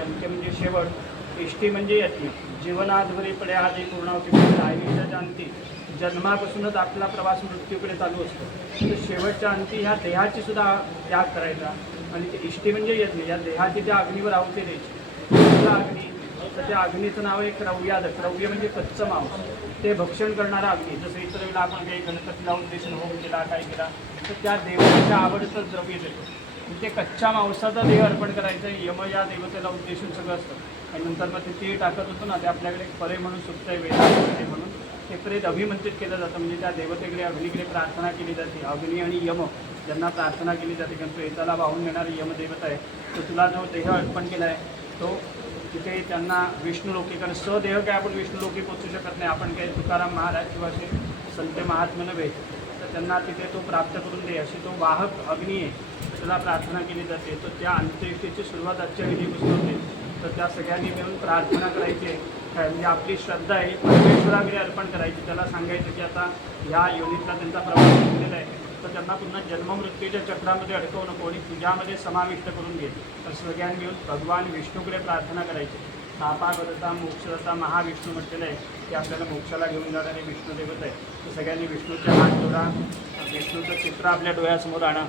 अंत्य म्हणजे शेवट, इष्टी म्हणजे यती, जीवनाद्वरी पडे हा जे पूर्णावती म्हणजे आयुष्याच्या जाणती जन्मापासूनच आपला प्रवास मृत्यूकडे चालू असतो. तर शेवटच्या अंती ह्या देहाची सुद्धा त्याग करायचा. आणि ते इष्टी म्हणजे यज्ञ, या देहाची त्या अग्नीवर आहुती द्यायची. कुठला अग्नी? तर त्या अग्नीचं नाव आहे क्रव्याद. क्रव्य म्हणजे कच्चं मांस, ते भक्षण करणारा अग्नी. जसं इतर वेळेला आपण काही गणपतीला उद्देशून होम केला, काय केला, तर त्या देवतेच्या आवडतं द्रव्य देतो. ते कच्च्या मांसाचा देह अर्पण करायचं. यम या देवतेला उद्देशून सगळं असतं. आणि नंतर मग ते तीळ टाकत होतो ना, ते आपल्याकडे परे म्हणून सुप्त आहे, वेदांमध्ये म्हणून ते प्रेत अभिमंत्रित केलं जातं. म्हणजे त्या देवतेकडे अग्नीकडे प्रार्थना केली जाते. अग्नी आणि यम ज्यांना प्रार्थना केली जाते, कारण प्रेताला वाहून नेणारी यमदेवता आहे, तो तुला जो देह अर्पण केला आहे तो तिथे त्यांना विष्णुलोकी, कारण स्वदेह काय आपण विष्णुलोकी पोचू शकत नाही. आपण काही तुकाराम महाराज किंवा असे संत महात्मे नव्हे, तर त्यांना तिथे तो प्राप्त करून दे अशी तो वाहक अग्नी आहे, त्याला प्रार्थना केली जाते. तर त्या अंत्येष्टीची सुरुवात आजच्या विधीपासून होते. तर त्या सगळ्यांनी मिळून प्रार्थना करायची. काय म्हणजे आपली श्रद्धा आहे परमेश्वराकडे अर्पण करायची. त्याला सांगायचं की आता ह्या योनीतला त्यांचा प्रवास केलेला आहे, तर त्यांना पुन्हा जन्ममृत्यूच्या चक्रामध्ये अडकवू नको आणि तुझ्यामध्ये समाविष्ट करून घे. तर सगळ्यांनी मिळून भगवान विष्णूकडे प्रार्थना करायची. पापागतता मोक्षदता महाविष्णू म्हटलेलं आहे की आपल्याला मोक्षाला घेऊन जाणारे विष्णुदेवत आहे. तर सगळ्यांनी विष्णूच्या हात जोडा, विष्णूचं चित्र आपल्या डोळ्यासमोर आणा,